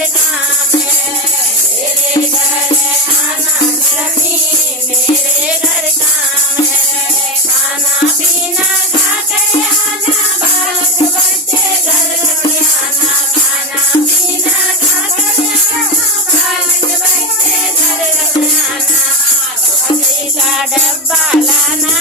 घर काम है। मेरे घर आना लक्ष्मी, मेरे घर काम है। खाना पीना खाकर आना, बालक बच्चे घर घर आना। खाना पीना खाकर आना, बालक बच्चे घर घर आना। रोटी का डब्बा लाना,